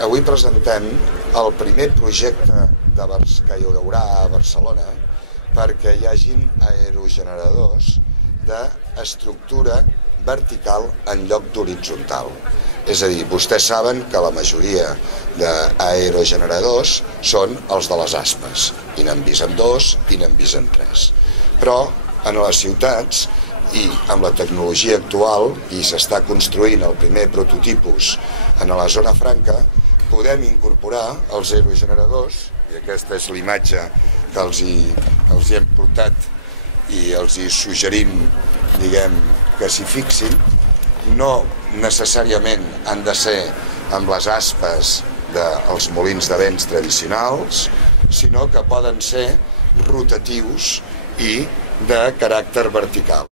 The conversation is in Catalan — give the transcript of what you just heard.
Avui presentem el primer projecte que hi haurà a Barcelona perquè hi hagin aerogeneradors d'estructura vertical en lloc d'horitzontal. És a dir, vostès saben que la majoria d'aerogeneradors són els de les ASPAs, i n'hem vist en 2 i n'hem vist en 3. Però en les ciutats i amb la tecnologia actual, i s'està construint el primer prototipus en la zona franca, podem incorporar els aerogeneradors, i aquesta és l'imatge que els hi hem portat i els hi suggerim, que s'hi fixin. No necessàriament han de ser amb les aspes dels molins de vents tradicionals, sinó que poden ser rotatius i de caràcter vertical.